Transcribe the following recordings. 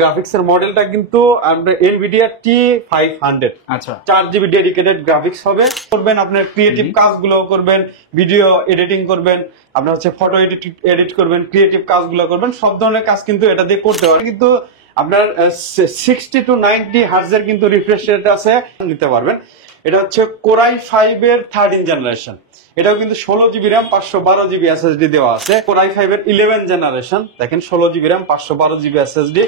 Graphics এর মডেলটা কিন্তু এনভিডিয়া T500। আচ্ছা 4 GB ডেডিকেটেড গ্রাফিক্স হবে। করবেন আপনার ক্রিয়েটিভ কাজগুলো করবেন, ভিডিও এডিটিং করবেন, আপনার হচ্ছে ফটো এডিট করবেন, ক্রিয়েটিভ কাজগুলো করবেন, সব ধরনের কাজ কিন্তু এটা দিয়ে করতে পারবেন। কিন্তু আপনার 60 to 90 হার্টজের কিন্তু রিফ্রেশ রেট আছে, নিতে পারবেন। এটা হচ্ছে কোরাই 5 এর 13 জেনারেশন। এটাও কিন্তু 16 GB র্যাম 512 GB SSD দেওয়া আছে। কোরাই 5 এর 11 জেনারেশন, দেখেন 16 GB RAM 512 GB SSD,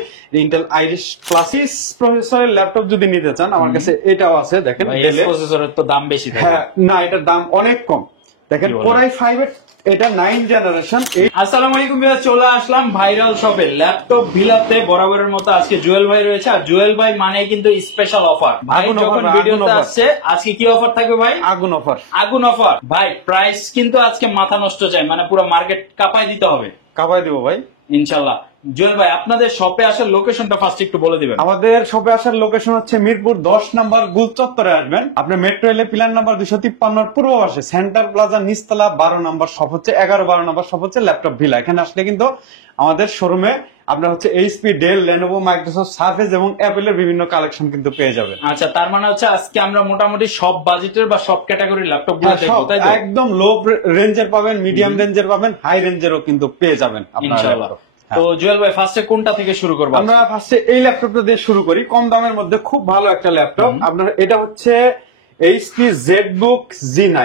Intel Iris ক্লাসিস প্রসেসরের ল্যাপটপ যদি নিতে চান আমার কাছে এটাও আছে। দেখেন প্রসেসরের তো দাম বেশি, হ্যাঁ না এটার দাম অনেক কম। দেখেন কোরাই 5 এর এটা 9 জেনারেশন। আসসালামু আলাইকুম ভিউয়ার, চলে আসলাম ভাইরাল শপে ল্যাপটপ ভিলাতে। বরাবরের মতো আজকে জুয়েল ভাই রয়েছে, আর জুয়েল ভাই মানে কিন্তু স্পেশাল অফার। ভাই যখন ভিডিওতে আসছে আজকে কি অফার থাকবে ভাই? আগুন অফার। আগুন অফার ভাই, প্রাইস কিন্তু আজকে মাথা নষ্ট চাই, মানে পুরো মার্কেট কাঁপায় দিতে হবে। কাপাই দিব ভাই ইনশাআল্লাহ। জুয়েল ভাই আপনাদের শপে আসার লোকেশনটা ফার্স্ট একটু বলে দিবেন। আমাদের শপে আসার লোকেশন হচ্ছে মিরপুর 10 নম্বর গুল চত্বরে আসবেন। আপনি মেট্রো রেলে পিলার নাম্বার 253 পূর্ব পাশে সেন্টার প্লাজা নিচতলা 12 নম্বর শপ হচ্ছে 11-12 নম্বর শপ হচ্ছে ল্যাপটপ ভিলা। এখানে আসলে কিন্তু আমাদের শোরুমে আপনার হচ্ছে HP, Dell, Lenovo, Microsoft Surface এবং অ্যাপেলের বিভিন্ন কালেকশন কিন্তু পেয়ে যাবেন। আচ্ছা, তার মানে হচ্ছে আজকে আমরা মোটামুটি সব বাজেটের বা সব ক্যাটাগরির ল্যাপটপ গুলো দেখবো, তাই তো? একদম লো রেঞ্জের পাবেন, মিডিয়াম রেঞ্জের পাবেন, হাই রেঞ্জেরও কিন্তু পেয়ে যাবেন ইনশাআল্লাহ। তো জুয়েল ভাই ফার্স্টে কোনটা থেকে শুরু করবো? আমরা ফার্স্টে এই ল্যাপটপটা দিয়ে শুরু করি। কম দামের মধ্যে খুব ভালো একটা ল্যাপটপ। আপনার এটা হচ্ছে এইচপি জেডবুক G9,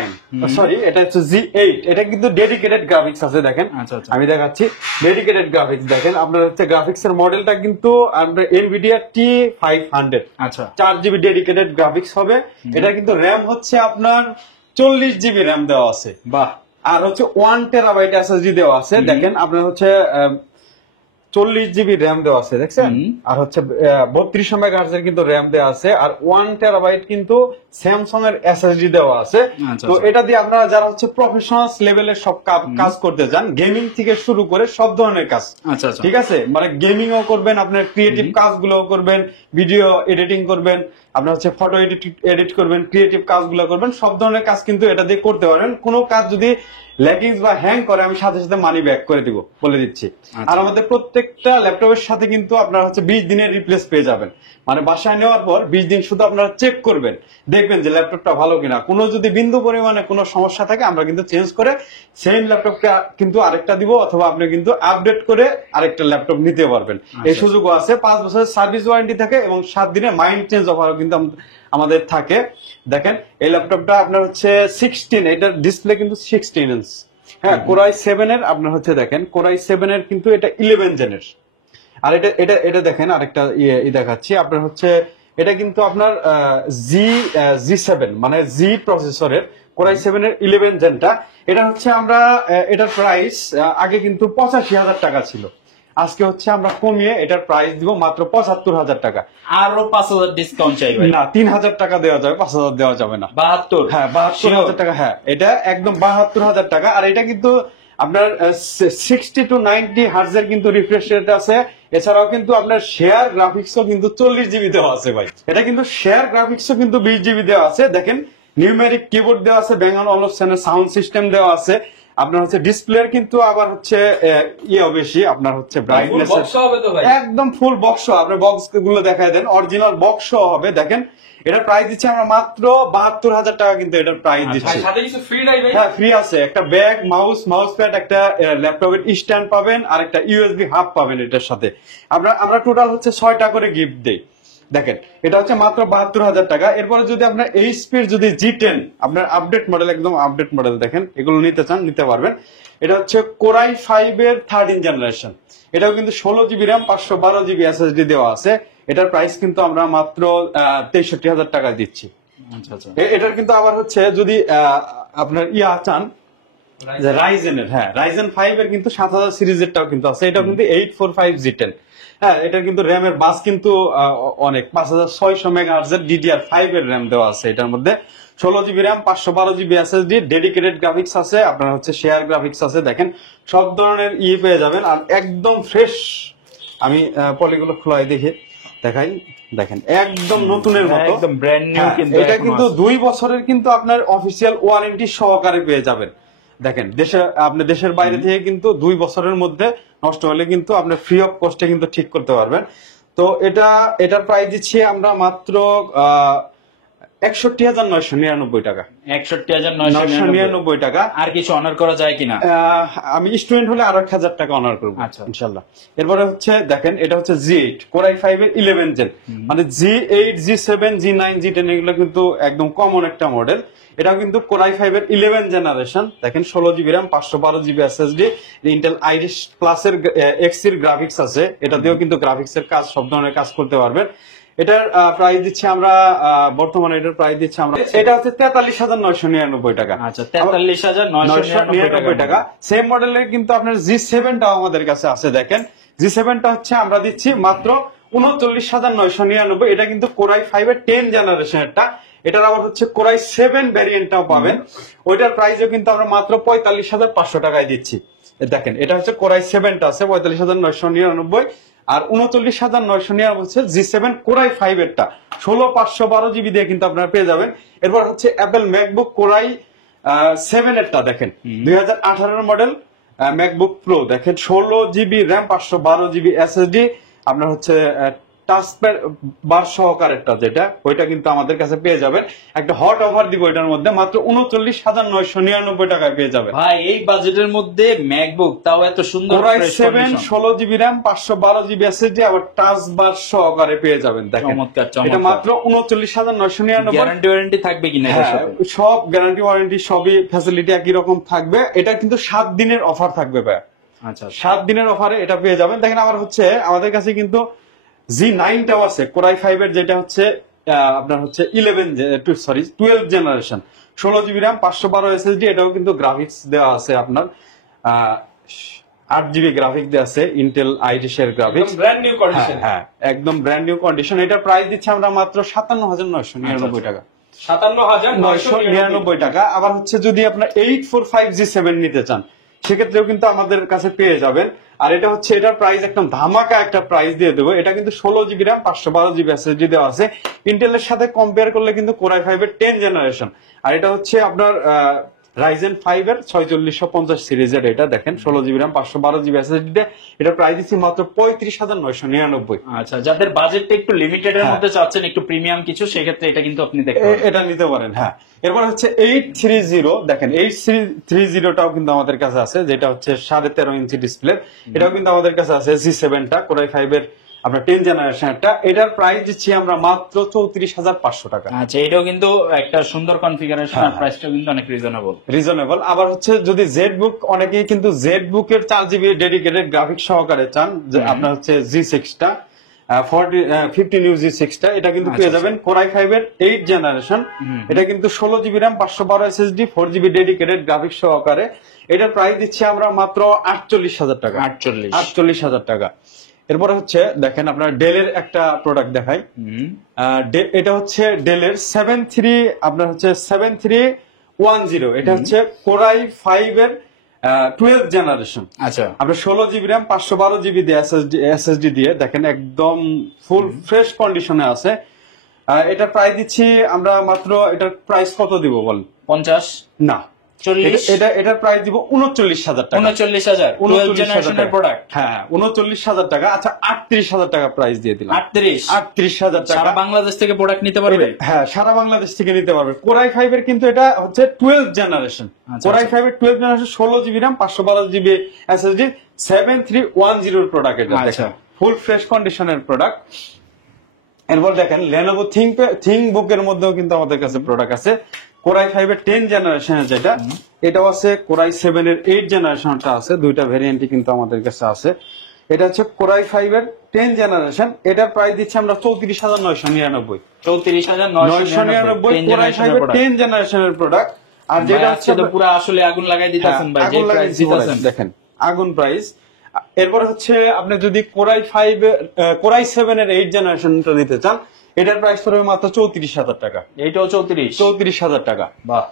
সরি এটা হচ্ছে G8। এটা কিন্তু ডেডিকেটেড গ্রাফিক্স আছে। দেখেন আমি দেখাচ্ছি ডেডিকেটেড গ্রাফিক্স। দেখেন আপনার হচ্ছে গ্রাফিক্স এর মডেলটা কিন্তু এনভিডিয়া T500। আচ্ছা 4 GB ডেডিকেটেড গ্রাফিক্স হবে। এটা কিন্তু র্যাম হচ্ছে আপনার 40 GB র্যাম দেওয়া আছে। বাহ। আর হচ্ছে 1 টেরাবাইট SSD দেওয়া আছে। দেখেন আপনার হচ্ছে 40 GB র্যাম দেওয়া আছে, দেখছেন? আর হচ্ছে 32 মেগাহার্জ এর কিন্তু র্যাম দেওয়া আছে, আর 1 টেরাবাইট কিন্তু স্যামসাং এর এসএসডি দেওয়া আছে। তো এটা দিয়ে আপনারা যারা হচ্ছে প্রফেশনাল লেভেলের সব কাজ করতে চান, গেমিং থেকে শুরু করে সব ধরনের কাজ, ঠিক আছে, মানে গেমিং ও করবেন, আপনার ক্রিয়েটিভ কাজগুলো করবেন, ভিডিও এডিটিং করবেন, আপনার হচ্ছে ফটো এডিট করবেন, ক্রিয়েটিভ কাজগুলো করবেন, সব ধরনের কাজ কিন্তু এটা দিয়ে করতে পারেন। কোনো কাজ যদি ল্যাগিংস বা হ্যাং করে আমি সাথে সাথে মানি ব্যাক করে দিব, বলে দিচ্ছি। আর আমাদের প্রত্যেকটা ল্যাপটপের সাথে কিন্তু আপনারা হচ্ছে 20 দিনের রিপ্লেস পেয়ে যাবেন। মানে বাসায় নেওয়ার পর 20 দিন শুধু আপনারা চেক করবেন, দেখবেন যে ল্যাপটপটা ভালো কিনা। কোনো যদি বিন্দু পরিমাণে কোনো সমস্যা থাকে আমরা কিন্তু চেঞ্জ করে সেম ল্যাপটপটা কিন্তু আরেকটা দিব, অথবা আপনি কিন্তু আপডেট করে আরেকটা ল্যাপটপ নিতে পারবেন। এই সুযোগও আছে। 5 বছরের সার্ভিস ওয়ারেন্টি থাকে এবং 7 দিনের মাইন্ড চেঞ্জ অফারও কিন্তু আমাদের থাকে। দেখেন এই ল্যাপটপটা আপনার হচ্ছে 16, এটার ডিসপ্লে কিন্তু 16 ইঞ্চ। হ্যাঁ, কোরাই 7 এর আপনার হচ্ছে দেখেন কোরাই 7 এর কিন্তু এটা 11 জেনের। আর এটা এটা এটা দেখেন আরেকটা দেখাচ্ছি আপনার হচ্ছে এটা কিন্তু আপনার G7 মানে জি প্রসেসরের কোরাই 7 এর 11 জেনটা। এটা হচ্ছে আমরা এটার প্রাইস আগে কিন্তু 85,000 টাকা ছিল, আজকে হচ্ছে আমরা কমিয়ে এটার প্রাইস দিব মাত্র 75,000 টাকা। আরো 5,000 ডিসকাউন্ট চাই ভাই? না, 3,000 টাকা দেওয়া যাবে, 5,000 দেওয়া যাবে না। 72? হ্যাঁ 72,000 টাকা। হ্যাঁ এটা একদম 72,000 টাকা। আর এটা কিন্তু আপনার 60 to 90 হার্টজের কিন্তু রিফ্রেশ রেট আছে। এছাড়াও কিন্তু আপনার শেয়ার গ্রাফিক্সও কিন্তু 40 GB দেওয়া আছে ভাই। এটা কিন্তু শেয়ার গ্রাফিক্সও কিন্তু 20 GB দেওয়া আছে। দেখেন নিউমেরিক কিবোর্ড দেওয়া আছে, ব্যাঙ্গল অলপশনের সাউন্ড সিস্টেম দেওয়া আছে। আপনার হচ্ছে ডিসপ্লের কিন্তু আবার হচ্ছে বেশি, আপনার হচ্ছে ব্রাইটনেস একদম ফুল বক্স। আপনি বক্স গুলো দেখায় দেন, অরিজিনাল বক্স হবে। দেখেন এটার প্রাইস দিচ্ছি আমরা মাত্র 72,000 টাকা কিন্তু এটার প্রাইস দিচ্ছি। হ্যাঁ ফ্রি আছে, একটা ব্যাগ, মাউস প্যাড, একটা ল্যাপটপের স্ট্যান্ড পাবেন, আর একটা ইউএসবি হাব পাবেন এটার সাথে। আমরা টোটাল হচ্ছে 6টা করে গিফট দেই। দেখেন এটা হচ্ছে মাত্র 72,000 টাকা। এরপরে যদি আপনার এইচপির যদি G10 আপনার আপডেট মডেল, একদম আপডেট মডেল, দেখেন এগুলো নিতে চান নিতে পারবেন। এটা হচ্ছে কোরাই 5 এর 13 জেনারেশন। এটাও কিন্তু 16 GB র্যাম 512 GB SSD দেওয়া আছে। এটার প্রাইস কিন্তু আমরা মাত্র 63,000 টাকা দিচ্ছি। এটার কিন্তু আবার হচ্ছে যদি আপনার চান রাইজেনের, হ্যাঁ রাইজেন 5 এর কিন্তু 7000 সিরিজেরটাও কিন্তু আছে। এটাও কিন্তু 845 G10। হ্যাঁ এটার কিন্তু র্যামের বাস কিন্তু অনেক, 5600 মেগাহার্জ এর DDR5 এর র্যাম দেওয়া আছে। এটার মধ্যে 16 GB RAM 512 GB SSD, dedicated graphics আছে, আপনার হচ্ছে শেয়ার গ্রাফিক্স আছে। দেখেন সব ধরনের পেয়ে যাবেন। আর একদম ফ্রেশ, আমি পলিগুলো খোলাই দেখাই, দেখেন একদম নতুনের মতো, একদম ব্র্যান্ড নিউ। কিন্তু এটা কিন্তু 2 বছরের কিন্তু আপনার অফিসিয়াল ওয়ারেন্টি সহকারে পেয়ে যাবেন। দেখেন আপনি দেশের বাইরে থেকে কিন্তু 2 বছরের মধ্যে নষ্ট হলে কিন্তু আপনি ফ্রি অফ কস্টে কিন্তু ঠিক করতে পারবেন। তো এটার প্রাইস দিচ্ছি আমরা মাত্র 61,999 টাকা। 61,999 টাকা। আর কিছু অনার করা যায় কিনা? আমি স্টুডেন্ট হলে আরো 1,000 টাকা অনার করবো আচ্ছা ইনশাল্লাহ। এরপরে হচ্ছে দেখেন এটা হচ্ছে G8 Core i5 এর 11 জেন, মানে G8 G7 G9 G10 এগুলো কিন্তু একদম কমন একটা মডেল। এটাও কিন্তু Core i5 এর 11 জেনারেশন। দেখেন 16 GB RAM 512 GB SSD, Intel Irish plus এর এক্স এর গ্রাফিক্স আছে, এটা দিয়েও কিন্তু গ্রাফিক্স এর কাজ সব ধরনের কাজ করতে পারবেন। এটার প্রাইস দিচ্ছি আমরা বর্তমানে এটার প্রাইস দিচ্ছি আমরা, এটা হচ্ছে 43,999 টাকা। আচ্ছা 43,999 টাকা। সেম মডেলের কিন্তু আপনার G7 টাও আমাদের কাছে আছে। দেখেন G7 টা হচ্ছে আমরা দিচ্ছি মাত্র 39,999। এটা কিন্তু Core i5 এর 10 জেনারেশনেরটা। এটার আবার হচ্ছে Core i7 ভ্যারিয়েন্টটাও পাবেন, ওইটার প্রাইসও কিন্তু আমরা মাত্র 45,500 টাকায় দিচ্ছি। দেখেন এটা হচ্ছে Core i7 টা আছে 45,999, আর 39,999 হচ্ছে G7 Core i5 এরটা 16,512 জিবি দিয়ে কিন্তু আপনারা পেয়ে যাবেন। এরপর হচ্ছে অ্যাপল ম্যাকবুক Core i7 এরটা দেখেন 2018 মডেল ম্যাকবুক প্রো, দেখেন 16 জিবি র্যাম 512 জিবি এসএসডি, আপনার হচ্ছে টাচ বার সহকারেরটা যেটা, ওইটা কিন্তু আমাদের কাছে পেয়ে যাবেন। একটা হট অফার দিব এটার মধ্যে, মাত্র 39,999 টাকায় পেয়ে যাবেন। ভাই এই বাজেটের মধ্যে ম্যাকবুক, তাও এত সুন্দর Core i7 16 GB RAM 512 GB SSD, আবার টাচ বার সহকারে পেয়ে যাবেন। দেখেন চমৎকার এটা মাত্র 39,999। গ্যারান্টি ওয়ারেন্টি থাকবে কিনা? সব গ্যারান্টি ওয়ারেন্টি সবই ফ্যাসিলিটি একই রকম থাকবে। এটা কিন্তু 7 দিনের অফার থাকবে ভাই। আচ্ছা 7 দিনের অফারে এটা পেয়ে যাবেন। দেখেন আবার হচ্ছে আমাদের কাছে কিন্তু G9 টাও আছে Core i5 এর, যেটা হচ্ছে আপনার হচ্ছে 12 জেনারেশন 16 জিবি র্যাম 512 এসএসডি, এটাও কিন্তু গ্রাফিক্স দেওয়া আছে আপনার 8 জিবি গ্রাফিক্স দেওয়া আছে ইন্টেল আইরিশ এর গ্রাফিক্স, ব্র্যান্ড নিউ কন্ডিশন। হ্যাঁ একদম ব্র্যান্ড নিউ কন্ডিশন। এটার প্রাইস দিচ্ছি আমরা মাত্র 57,999 টাকা। 57,999 টাকা। আবার হচ্ছে যদি আপনার 845 G7 নিতে চান সেক্ষেত্রেও কিন্তু আমাদের কাছে পেয়ে যাবেন। আর এটা হচ্ছে এটার প্রাইস একদম ধামাকা একটা প্রাইস দিয়ে দেবো। এটা কিন্তু 16 জিবি র্যাম 512 জিবি এসএসডি দেওয়া আছে। ইন্টেলের সাথে কম্পেয়ার করলে কিন্তু Core i5 এর 10 জেনারেশন, আর এটা হচ্ছে আপনার Ryzen 5 এর 4650 সিরিজের। এটা দেখেন 16 জিবি র্যাম 512 জিবি এসএসডি, এটা প্রাইস দিচ্ছি মাত্র 35,999। আচ্ছা যাদের বাজেটটা একটু লিমিটেড এর মধ্যে চাচ্ছেন একটু প্রিমিয়াম কিছু, সেক্ষেত্রে এটা কিন্তু আপনি দেখতে পারেন, এটা নিতে পারেন। হ্যাঁ এরপর হচ্ছে 830, দেখেন 830 টাও কিন্তু আমাদের কাছে আছে, যেটা হচ্ছে 13.5 ইঞ্চি ডিসপ্লে। এটাও কিন্তু আমাদের কাছে আছে G7 টা Core i5 এর আপনার 10 জেনারেশনটা। এটার প্রাইস দিচ্ছি আমরা মাত্র 34,500 টাকা। আচ্ছা এটাও কিন্তু একটা সুন্দর কনফিগারেশন, আর প্রাইসটাও কিন্তু অনেক রিজনেবল। আবার হচ্ছে যদি জেডবুক, অনেকেই কিন্তু জেডবুক এর 4 জিবি ডেডিকেটেড গ্রাফিক্স সহকারে চান, যে আপনার হচ্ছে G6 টা 50 নিউ G6 টা, এটা কিন্তু পেয়ে যাবেন Core i5 এর 8 জেনারেশন। এটা কিন্তু 16 GB RAM 512 SSD 4 GB dedicated graphics সহকারে। এটার প্রাইস দিচ্ছি আমরা মাত্র 48,000 টাকা। 48,000 টাকা। এরপরে হচ্ছে দেখেন আপনার ডেলের একটা প্রোডাক্ট দেখাই। এটা হচ্ছে ডেলের 7310, এটা হচ্ছে Core i5 এর 12 জেনারেশন। আচ্ছা আপনার 16 জিবি র্যাম 512 জিবি দিয়ে এসএসডি দিয়ে, দেখেন একদম ফুল ফ্রেশ কন্ডিশনে আছে। এটা প্রাইস দিচ্ছি আমরা মাত্র, এটার প্রাইস কত দিব বল? 50 না 40, এটার প্রাইস দিব 39,000 টাকা। 39,000 জেনারেশনের প্রোডাক্ট। হ্যাঁ 39,000 টাকা। আচ্ছা 38,000 টাকা প্রাইস দিয়ে দিলাম। 38,000 টাকা। সারা বাংলাদেশ থেকে প্রোডাক্ট নিতে পারবে? হ্যাঁ সারা বাংলাদেশ থেকে নিতে পারবে। Core i5 এর কিন্তু এটা হচ্ছে 12 জেনারেশন। Core i5 এর 12 generation 16 GB RAM 512 GB SSD 7310 product. এটা দেখেন ফুল ফ্রেশ কন্ডিশনের প্রোডাক্ট। এরপর দেখেন Lenovo ThinkBook এর মধ্যেও কিন্তু আমাদের কাছে প্রোডাক্ট আছে। Core i5 এর 10 জেনারেশনের যেটা, এটাও আছে। Core i7 এর 8 জেনারেশনটা আছে, দুইটা ভেরিয়েন্টই কিন্তু আমাদের কাছে আছে। এটা হচ্ছে Core i5 এর 10 জেনারেশন, এটার প্রাইস দিচ্ছি আমরা 34,999। 34,999 Core i5 এর 10 জেনারেশনের প্রোডাক্ট। আর যেটা হচ্ছে তো পুরো আসলে আগুন লাগাই দিতেছেন ভাই, যে প্রাইস দিতেছেন দেখেন আগুন প্রাইস। এরপর হচ্ছে আপনি যদি Core i7 এর 8 জেনারেশনটা নিতে চান, এটার প্রাইস পড়বে মাত্র 34,000 টাকা। এইটাও 34,000 টাকা। বাহ।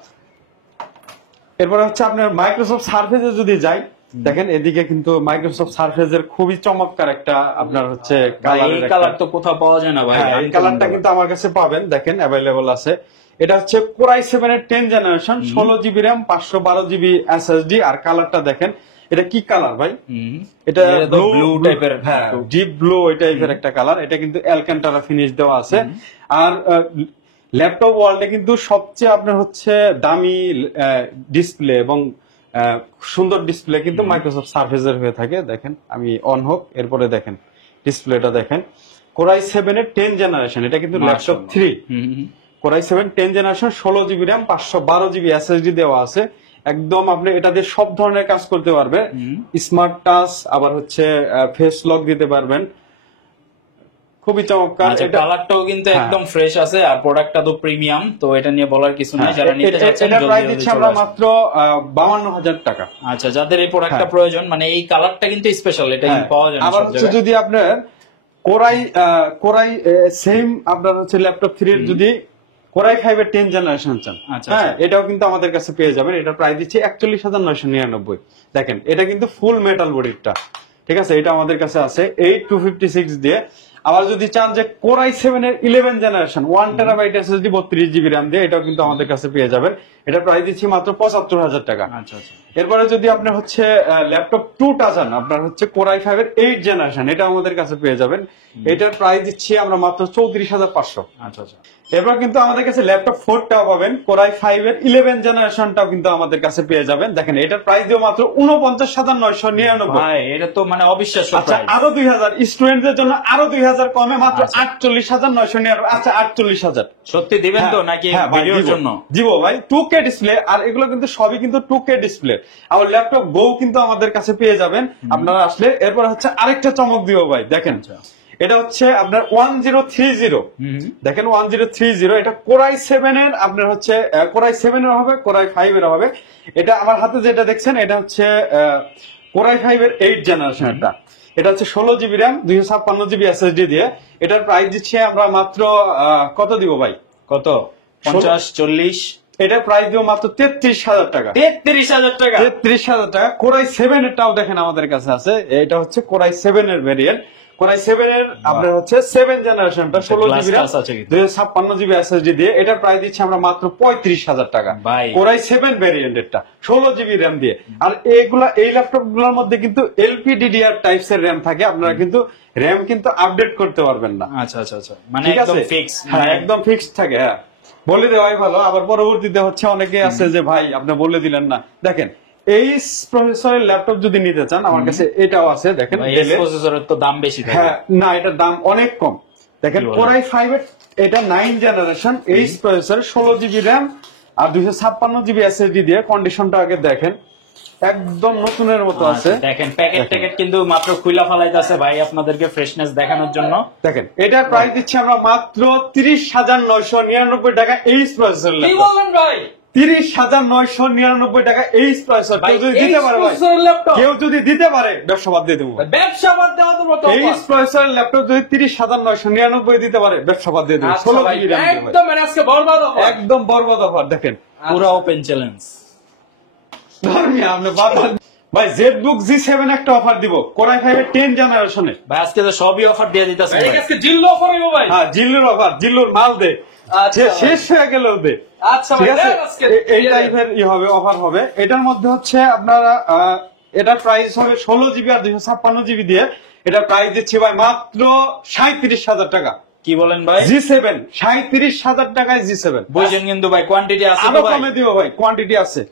এরপর হচ্ছে আপনার মাইক্রোসফট সার্ফেসে যদি যাই, দেখেন এদিকে কিন্তু মাইক্রোসফট সার্ফেসের খুবই চমৎকার একটা আপনার হচ্ছে কালার তো কোথাও পাওয়া যায় না ভাই। এই কালারটা কিন্তু আমার কাছে পাবেন, দেখেন অ্যাভেলেবল আছে। এটা হচ্ছে Core i7 এর 10 generation 16 GB RAM 512 GB SSD, আর কালারটা দেখেন এটা কি কালার ভাই? হুম। এটা তো ব্লু টাইপের, হ্যাঁ ডিপ ব্লু ওই টাইপের একটা কালার। এটা কিন্তু অ্যালকান্টারা ফিনিশ দেওয়া আছে। আর ল্যাপটপ ওয়ার্ল্ডে কিন্তু সবচেয়ে আপনার হচ্ছে দামি ডিসপ্লে এবং সুন্দর ডিসপ্লে কিন্তু মাইক্রোসফট সার্ফেসের হয়ে থাকে। দেখেন আমি অন হোক, এরপরে দেখেন ডিসপ্লেটা দেখেন, কোরাই 7 এর 10 জেনারেশন। এটা কিন্তু laptop 3 core i 7 10 generation, 16 GB RAM, 512 GB SSD দেওয়া আছে। একদম আপনি এটা দিয়ে সব ধরনের কাজ করতে পারবে, স্মার্ট টাচ, আবার হচ্ছে ফেস লক দিতে পারবেন। খুবই চমৎকার। এটা কালারটাও কিন্তু একদম ফ্রেশ আছে, আর প্রোডাক্টটা তো প্রিমিয়াম, তো এটা নিয়ে বলার কিছু নাই। যারা নিতে চাচ্ছেন এটা প্রাইস জলদি দিচ্ছি চলে আমরা আসুন। মাত্র 52,000 টাকা। আচ্ছা, যাদের এই প্রোডাক্টটা প্রয়োজন, মানে এই কালারটা কিন্তু স্পেশাল, এটা কিন্তু পাওয়া যায় না আবার সব হচ্ছে জায়গায়। যদি আপনার কোরাই সেম আপনার হচ্ছে ল্যাপটপ 3 এর যদি কোরাই 5 এর 10 জেনারেশন চান, আচ্ছা, হ্যাঁ এটাও কিন্তু আমাদের কাছে পেয়ে যাবেন। এটা প্রাইস দিচ্ছি 41,999। দেখেন এটা কিন্তু ফুল মেটাল বডিটা, ঠিক আছে? এটা আমাদের কাছে আছে 8256 দিয়ে। আবার যদি চান যে কোরাই 7 এর 11 generation 1 terabyte SSD 32 GB RAM দিয়ে, এটাও কিন্তু আমাদের কাছে পেয়ে যাবেন। এটা প্রাইস দিচ্ছি মাত্র 75,000 টাকা। আচ্ছা আচ্ছা। এরপরে যদি আপনার হচ্ছে ল্যাপটপ 2টা চান, আপনার হচ্ছে কোরাই 5 এর 8 জেনারেশন, এটা আমাদের কাছে পেয়ে যাবেন। এটার প্রাইস দিচ্ছি আমরা মাত্র 34,500। আচ্ছা আচ্ছা। এরপর কিন্তু আমাদের কাছে ল্যাপটপ 4টাও পাবেন, কোরাই 5 এর 11 জেনারেশনটাও কিন্তু আমাদের কাছে পেয়ে যাবেন। দেখেন এটার প্রাইস দিও মাত্র 49,999। ভাই এটা তো মানে অবিশ্বাস্য আচ্ছা প্রাইস। আরো 2,000 স্টুডেন্টদের জন্য আরো 2,000 কমে মাত্র 48,999। আচ্ছা 48,000 সত্যি দিবেন তো নাকি ভিডিওর জন্য? দিব ভাই, 2K ডিসপ্লে। আর এগুলো কিন্তু সবই কিন্তু 2K ডিসপ্লে। আর ল্যাপটপ গো কিন্তু আমাদের কাছে পেয়ে যাবেন আপনারা আসলে। এরপর হচ্ছে আরেকটা চমক দিব ভাই, দেখেন এটা হচ্ছে আপনার 1030। দেখেন 1030, এটা কোরাই 7 এর আপনার হচ্ছে কোরাই 7 এর হবে, কোরাই 5 এর হবে। এটা আমার হাতে যেটা দেখছেন এটা হচ্ছে কোরাই 5 এর 8 জেনারেশন। এটা হচ্ছে 16 জিবি র্যাম, 256 জিবি এসএসডি দিয়ে। এটার প্রাইস দিচ্ছে আমরা মাত্র কত দিব ভাই? কত? 50, 40? এটার প্রাইস দিব মাত্র 33,000 টাকা। 33,000 টাকা? 33,000 টাকা। কোরাই 7 এরটাও দেখেন আমাদের কাছে আছে। এটা হচ্ছে কোরাই 7 এর ভেরিয়েন্ট। কোরাই 7 এর আপনার হচ্ছে 7 জেনারেশনটা 16 জিবি র্যাম, 256 জিবি এসএসডি দিয়ে। এটার প্রাইস দিচ্ছি আমরা মাত্র 35,000 টাকা। কোরাই 7 ভেরিয়েন্টেরটা 16 জিবি র্যাম দিয়ে। আর এই ল্যাপটপ গুলোর মধ্যে কিন্তু এলপিডিডিআর টাইপস এর র্যাম থাকে, আপনারা কিন্তু র্যাম কিন্তু আপডেট করতে পারবেন না। আচ্ছা আচ্ছা আচ্ছা, মানে একদম ফিক্স। হ্যাঁ একদম ফিক্সড থাকে। হ্যাঁ বলে দেওয়াই ভালো। আবার পরবর্তীতে হচ্ছে অনেকে আছে যে ভাই আপনি বলে দিলেন না। দেখেন এই প্রসেসরের ল্যাপটপ যদি নিতে চান, আমার কাছে এটাও আছে। দেখেন এই প্রসেসরের তো দাম বেশি থাকে। হ্যাঁ না, এটার দাম অনেক কম। দেখেন কোরাই 5 এর এটা 9 জেনারেশন, এই প্রসেসর 16 জিবি র্যাম আর 256 জিবি এসএসডি দিয়ে। কন্ডিশনটা আগে দেখেন, একদম নতুনের মতো আছে। দেখেন প্যাকেট কিন্তু মাত্র খুইলা ফলাইতাছে ভাই আপনাদেরকে ফ্রেশনেস দেখানোর জন্য। দেখেন এটার প্রাইস দিচ্ছি আমরা মাত্র 30,999 টাকা। এই প্রসেসর কি বলেন ভাই? 30,999 টাকা এই প্রসেসর। কেউ যদি দিতে পারে ভাই, কেউ যদি দিতে পারে ব্যবসা বাদ দিয়ে দেবো। ব্যবসা বাদ দেওয়া তো মতো এই প্রসেসর ল্যাপটপ যদি 30,999 দিতে পারে ব্যবসা বাদ দিয়ে দেবো। 16 জিবি র্যাম একদম মানে আজকে বরবাদ অফার, একদম বরবাদ অফার। দেখেন পুরো ওপেন চ্যালেঞ্জ। ভাই জেডবুক G7 একটা অফার দিব কোরাই 5 এর 10 জেনারেশনে। ভাই আজকে তো সবই অফার দিয়ে দিতেছে। আজকে জিল্লু অফার হইবো ভাই। হ্যাঁ জিল্লুর অফার, জিল্লুর মাল দে। আচ্ছা শেষ হয়ে গেল দে। আচ্ছা ঠিক ভাই আছে, আজকে এই টাইপের হবে অফার হবে। এটার মধ্যে হচ্ছে আপনারা এটার প্রাইস হবে 16 জিবি আর 256 জিবি দিয়ে। এটা প্রাইস দিচ্ছি ভাই মাত্র 37,000 টাকা। কি বলেন ভাই? G7 37,000 টাকায় G7 বুঝেন কিন্তু ভাই কোয়ান্টিটি আছে আরো তো ভাই? কমে দিব ভাই, কোয়ান্টিটি আছে।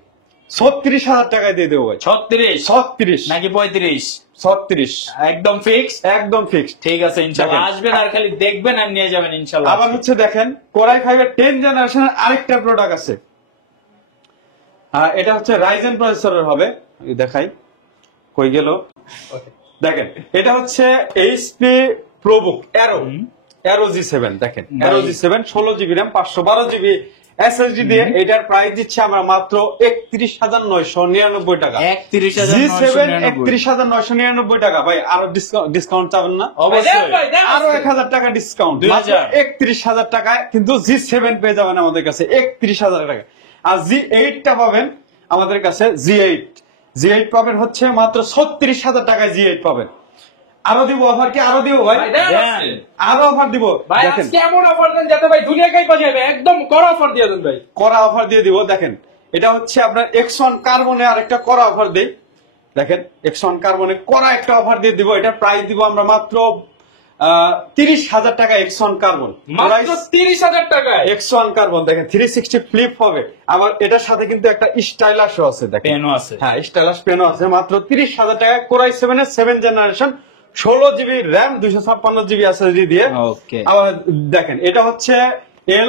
36,000 টাকায় দিয়ে দেবো ভাই। 36 36 নাকি 35? 36 একদম ফিক্স। একদম ফিক্সড। ঠিক আছে ইনশাআল্লাহ আসবেন আর খালি দেখবেন আর নিয়ে যাবেন ইনশাআল্লাহ। আবার হচ্ছে দেখেন কোরাই 5 এর 10 জেনারেশনের আরেকটা প্রোডাক্ট আছে। এটা হচ্ছে রাইজেন প্রসেসরের হবে। দেখাই কই গেল। দেখেন এটা হচ্ছে এইচপি প্রোবুক অ্যারো G7। দেখেন arrow G7 16 GB RAM 512 GB SSD দিয়ে। এটার প্রাইস দিচ্ছি আমরা মাত্র 31,999 টাকা। 31,999 টাকা। ভাই আরো ডিসকাউন্ট চাবেন না? অবশ্যই আরো 1,000 টাকা ডিসকাউন্ট, 31,000 টাকায় কিন্তু G7 পেয়ে যাবেন আমাদের কাছে 31,000 টাকা। আর G8টা পাবেন আমাদের কাছে। G8 পাবেন হচ্ছে মাত্র 36,000 টাকায় G8 পাবেন। আরো দিব অফার, কি আরো দিব ভাই? আরো অফার দিব ভাই আজকে এমন অফার দেন যাতে ভাই দুনিয়াকেই বাজাবে। একদম কড়া অফার দিয়ে দেন ভাই। কড়া অফার দিয়ে দিব। দেখেন এটা হচ্ছে আপনার X1 কার্বনে আরেকটা কড়া অফার দেই। দেখেন এক্সন কার্বনে কড়া একটা অফার দিয়ে দিব, এটা প্রাইস দিব আমরা মাত্র 30,000 টাকা এক্সন কার্বন। মাত্র 30,000 টাকায় এক্সন কার্বন দেখেন 360 ফ্লিপ হবে, আবার এটার সাথে কিন্তু একটা স্টাইলাশও আছে দেখেন, পেনও আছে। হ্যাঁ স্টাইলাশ পেনও আছে। মাত্র 30,000 টাকা কোরাই 7 এর 7 generation 16 GB RAM 256 GB SSD দিয়ে। ওকে। আবার দেখেন এটা হচ্ছে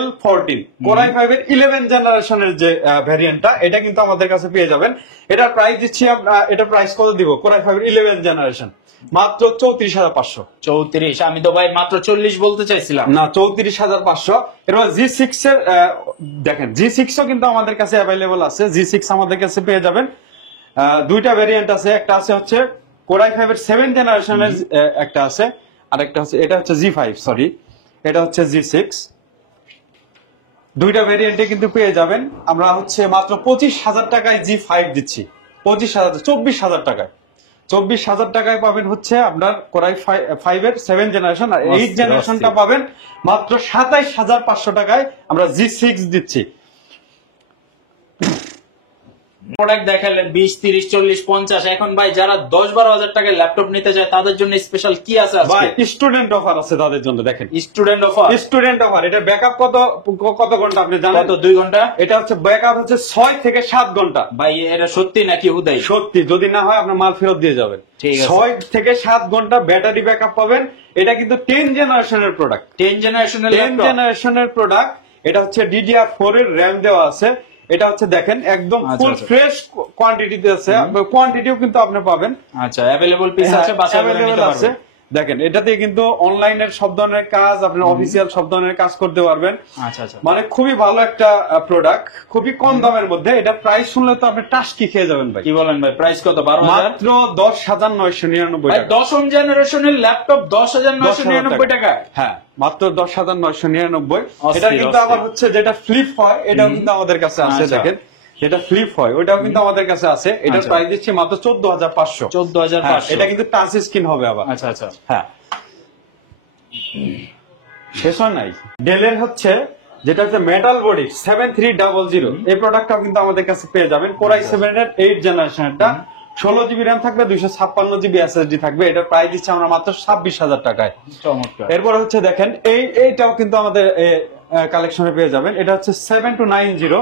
L14 কোরাই 5 এর 11 জেনারেশনের যে ভ্যারিয়েন্টটা, এটা কিন্তু আমাদের কাছে পেয়ে যাবেন। এটার প্রাইস দিচ্ছি এটা প্রাইস কত দিব কোরাই 5 এর 11 জেনারেশন মাত্র 34,500। 34, আমি তো ভাই মাত্র 40 বলতে চাইছিলাম। না 34,500। এরপর G6 এর দেখেন G6 ও কিন্তু আমাদের কাছে অ্যাভেলেবল আছে, G6 আমাদের কাছে পেয়ে যাবেন। দুইটা ভেরিয়েন্ট আছে, একটা আছে হচ্ছে কোরাই 5 এর 7 জেনারেশনের একটা আছে, আরেকটা হচ্ছে এটা হচ্ছে G5 সরি, এটা হচ্ছে G6। দুইটা ভেরিয়েন্টে কিন্তু পেয়ে যাবেন। আমরা হচ্ছে মাত্র 25,000 টাকায় G5 দিচ্ছি, 24,000 টাকায় 24,000 টাকায় পাবেন হচ্ছে আপনার কোরাই 5 এর 7 জেনারেশন, আর 8 জেনারেশনটা পাবেন মাত্র 27,500 টাকায় আমরা G6 দিচ্ছি। প্রোডাক্ট দেখালেন 20, 30, 40, 50, এখন ভাই যারা 10-12 হাজার টাকায় ল্যাপটপ নিতে চায় তাদের জন্য স্পেশাল কি আছে ভাই আজকে? স্টুডেন্ট অফার আছে তাদের জন্য, দেখেন স্টুডেন্ট অফার। Student offer. এটা ব্যাকআপ কত ঘন্টা আপনি জানেন? কত? 2 ঘন্টা? এটা হচ্ছে ব্যাকআপ হচ্ছে 6 থেকে 7 ঘন্টা। ভাই এটা সত্যি নাকি হুদাই? সত্যি, যদি না হয় আপনার মাল ফেরত দিয়ে যাবেন। ঠিক আছে। 6 থেকে 7 ঘন্টা ব্যাটারি ব্যাকআপ পাবেন। এটা কিন্তু 10 জেনারেশনের প্রোডাক্ট, 10 জেনারেশনের 10 ল্যাপটপ। জেনারেশনের প্রোডাক্ট। এটা হচ্ছে DDR4 এর র্যাম দেওয়া আছে। এটা হচ্ছে দেখেন একদম আচ্ছা, ফুল আচ্ছা। ফ্রেশ কোয়ান্টিটিতে আছে, কোয়ান্টিটিও কিন্তু আপনি পাবেন। আচ্ছা, अवेलेबल পিস আছে, বাসায় করে নিতে আছে। পারবেন। দেখেন এটাতে কিন্তু অনলাইনের সব ধরনের কাজ, আপনার অফিসিয়াল সব ধরনের কাজ করতে পারবেন। আচ্ছা আচ্ছা। মানে খুবই ভালো একটা প্রোডাক্ট, খুবই কম দামের মধ্যে। এটা প্রাইস শুনলে তো আপনি টাস্কি খেয়ে যাবেন ভাই। কি বলেন ভাই, প্রাইস কত? 12,000? মাত্র 10,999 ভাই টাকা। 10ম জেনারেশনের ল্যাপটপ 10,999 টাকা। হ্যাঁ মাত্র 10,999। অস্থির, এটা কিন্তু অস্থির। আবার হচ্ছে যেটা ফ্লিপ হয়, এটাও কিন্তু আমাদের কাছে আছে। আচ্ছা। দেখেন যেটা ফ্লিপ হয় ওটাও কিন্তু আমাদের কাছে আছে। এটার আচ্ছা। প্রাইস দিচ্ছি মাত্র 14,500। 14,500। এটা কিন্তু টাচ স্ক্রিন হবে আবার। আচ্ছা আচ্ছা। হ্যাঁ শেষ হয় নাই। ডেলের হচ্ছে যেটা হচ্ছে মেটাল বডি 7300, এই প্রোডাক্টটাও কিন্তু আমাদের কাছে পেয়ে যাবেন। কোরাই 7 এর 8 জেনারেশনটা 16 জিবি র্যাম থাকবে, 256 জিবি এসএসডি থাকবে। এটার প্রাইস দিচ্ছে আমরা মাত্র 26,000 টাকায়। চমৎকার। এরপর হচ্ছে দেখেন এইটাও কিন্তু আমাদের কালেকশনে পেয়ে যাবেন। এটা হচ্ছে 7290,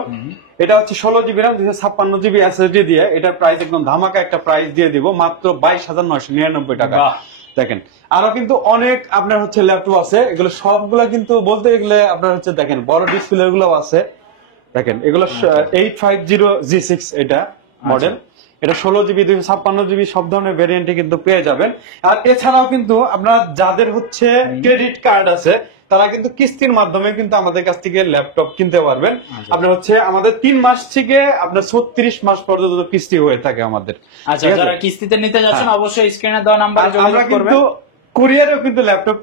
এটা হচ্ছে 16 জিবি র্যাম 256 জিবি এসএসডি দিয়ে। এটার প্রাইস একদম ধামাকা একটা প্রাইস দিয়ে দিব মাত্র 22,999 টাকা। বাহ। দেখেন আরো কিন্তু অনেক আপনার হচ্ছে ল্যাপটপ আছে, এগুলো সবগুলা কিন্তু বলতে গেলে আপনার হচ্ছে দেখেন বড় ডিসপ্লে গুলো আছে। দেখেন এগুলো 850 G6 এটা মডেল। এটা 16 জিবি 256 জিবি সব ধরনের ভেরিয়েন্টে কিন্তু পেয়ে যাবেন। আর এছাড়াও কিন্তু আপনার যাদের হচ্ছে ক্রেডিট কার্ড আছে তারা কিন্তু কিস্তির মাধ্যমে কিন্তু আমাদের কাছ থেকে ল্যাপটপ কিনতে পারবেন। আপনার হচ্ছে আমাদের 3 মাস থেকে আপনার 36 মাস পর্যন্ত কিস্তি হয়ে থাকে আমাদের। আচ্ছা, ঠিক আছে? যারা কিস্তিতে নিতে যাচ্ছেন হ্যাঁ। অবশ্যই স্ক্রিনে দেওয়া নাম্বারে আমরা যোগাযোগ করবেন। কিন্তু কুরিয়ারেও কিন্তু ল্যাপটপ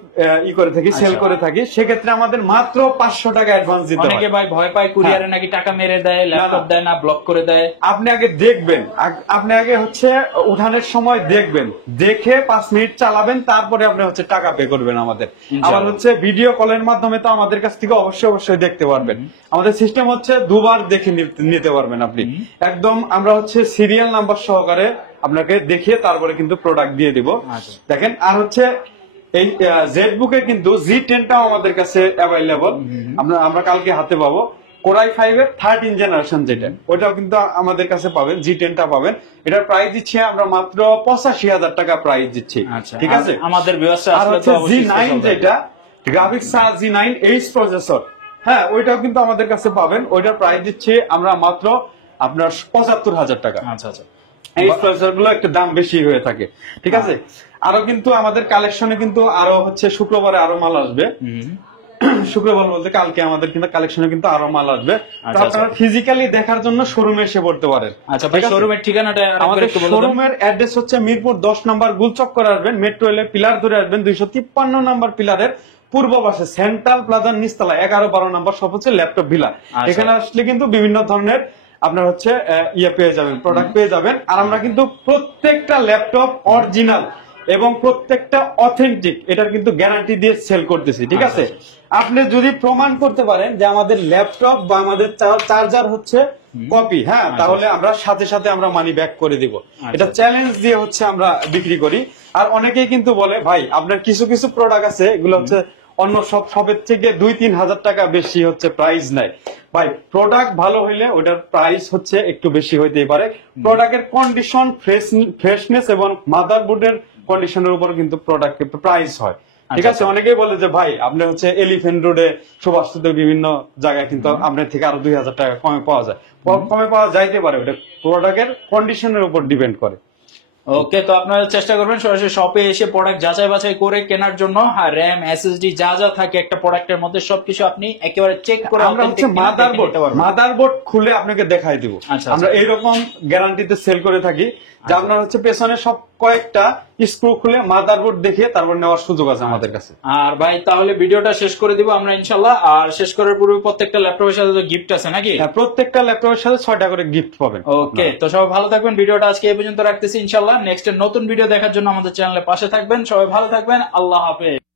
করে থাকি, সেল আচ্ছা। করে থাকি। সেক্ষেত্রে আমাদের মাত্র 500 টাকা অ্যাডভান্স দিতে অনেকে হয়। ভাই ভয় পায় কুরিয়ারে নাকি টাকা মেরে দেয়, ল্যাপটপ দেয় না, ব্লক করে দেয়। আপনি আগে দেখবেন, আপনি আগে হচ্ছে উঠানের সময় দেখবেন, দেখে 5 মিনিট চালাবেন, তারপরে আপনি হচ্ছে টাকা পে করবেন আমাদের। আবার হচ্ছে ভিডিও কলের মাধ্যমে তো আমাদের কাছ থেকে অবশ্যই দেখতে পারবেন। আমাদের সিস্টেম হচ্ছে দুবার দেখে নিতে পারবেন আপনি। একদম আমরা হচ্ছে সিরিয়াল নাম্বার সহকারে আপনাকে দেখিয়ে তারপরে কিন্তু প্রোডাক্ট দিয়ে দিব। আচ্ছা। দেখেন আর হচ্ছে এই জেড বুকে কিন্তু G10টাও আমাদের কাছে অ্যাভেলেবল। আমরা কালকে হাতে পাবো। কোরাই 5 এর 13 জেনারেশন যেটা, ওটাও কিন্তু আমাদের কাছে পাবেন, G10টা পাবেন। এটার প্রাইস দিচ্ছি আমরা মাত্র 85,000 টাকা প্রাইস দিচ্ছি। আচ্ছা, ঠিক আছে। আমাদের ভিউয়ার্সরা আর আসলে হচ্ছে তো অবশ্যই G9 special যেটা গ্রাফিক্স G9 H প্রসেসর, হ্যাঁ ওইটাও কিন্তু আমাদের কাছে পাবেন। ওইটার প্রাইস দিচ্ছি আমরা মাত্র আপনার 75,000 টাকা। আচ্ছা আচ্ছা। এই প্রসেসর গুলো একটু দাম বেশি হয়ে থাকে। ঠিক আছে। আরো কিন্তু আমাদের কালেকশনে কিন্তু আরো হচ্ছে শুক্রবারে আরো মাল আসবে। শুক্রবার বলতে কালকে আমাদের কিন্তু কালেকশনে কিন্তু আরো মাল আসবে। তো আপনারা ফিজিক্যালি দেখার জন্য শোরুমে এসে পড়তে পারেন। আচ্ছা ভাই, শোরুমের ঠিকানাটা আমাদের শোরুমের অ্যাড্রেস হচ্ছে মিরপুর 10 নম্বর গুলচক্কর আসবেন, মেট্রো রেলের পিলার ধরে আসবেন, 253 নম্বর পিলারের পূর্ব পাশে সেন্ট্রাল প্লাজার নিচতলা 11-12 নম্বর সব হচ্ছে ল্যাপটপ ভিলা। এখানে আসলে কিন্তু বিভিন্ন ধরনের আপনার হচ্ছে পেয়ে যাবেন, প্রোডাক্ট পেয়ে যাবেন। আর আমরা কিন্তু প্রত্যেকটা ল্যাপটপ অরিজিনাল এবং প্রত্যেকটা অথেন্টিক, এটার কিন্তু গ্যারান্টি দিয়ে সেল করতেছি। ঠিক আছে। আপনি যদি প্রমাণ করতে পারেন যে আমাদের ল্যাপটপ বা আমাদের চার্জার হচ্ছে কপি, হ্যাঁ, তাহলে আমরা সাথে সাথে আমরা মানি ব্যাক করে দিব। এটা চ্যালেঞ্জ দিয়ে হচ্ছে আমরা বিক্রি করি। আর অনেকেই কিন্তু বলে ভাই আপনার কিছু কিছু প্রোডাক্ট আছে এগুলো হচ্ছে অন্য সব শপের থেকে 2-3 হাজার টাকা বেশি হচ্ছে প্রাইস নাই। ভাই প্রোডাক্ট ভালো হইলে ওটার প্রাইস হচ্ছে একটু বেশি হইতেই পারে। প্রোডাক্টের কন্ডিশন, ফ্রেশনেস এবং মাদারবোর্ডের কন্ডিশনের উপর কিন্তু প্রোডাক্টের প্রাইস হয়। ঠিক আছে, অনেকেই বলে যে ভাই আপনি হচ্ছে এলিফ্যান্ট রোডে, সুভাষচন্দ্র বিভিন্ন জায়গায় কিন্তু আপনার থেকে আরো 2,000 টাকা কমে পাওয়া যায়। কমে পাওয়া যাইতে পারে, ওটা প্রোডাক্টের কন্ডিশনের উপর ডিপেন্ড করে। ওকে, তো আপনারা চেষ্টা করবেন সরাসরি শপে এসে প্রোডাক্ট যাচাই বাছাই করে কেনার জন্য। আর র্যাম, এসএসডি যা যা থাকে একটা প্রোডাক্টের মধ্যে সবকিছু আপনি একেবারে চেক করে আমরা হচ্ছে মাদারবোর্ড খুলে আপনাকে দেখাই দিব। আচ্ছা, আমরা এইরকম গ্যারান্টিতে সেল করে থাকি যে আপনার হচ্ছে পেছনে সব কয়েকটা স্ক্রু খুলে মাদারবোর্ড দেখে তারপর নেওয়ার সুযোগ আছে আমাদের কাছে। আর ভাই তাহলে ভিডিওটা শেষ করে দিব আমরা ইনশাল্লাহ। আর শেষ করার পূর্বে প্রত্যেকটা ল্যাপটপের সাথে তো গিফট আছে নাকি? হ্যাঁ, প্রত্যেকটা ল্যাপটপের সাথে 6টা করে গিফট পাবেন। ওকে, তো সবাই ভালো থাকবেন। ভিডিওটা আজকে এই পর্যন্ত রাখতেছি ইনশাল্লাহ। নেক্সট নতুন ভিডিও দেখার জন্য আমাদের চ্যানেলের পাশে থাকবেন। সবাই ভালো থাকবেন। আল্লাহ হাফেজ।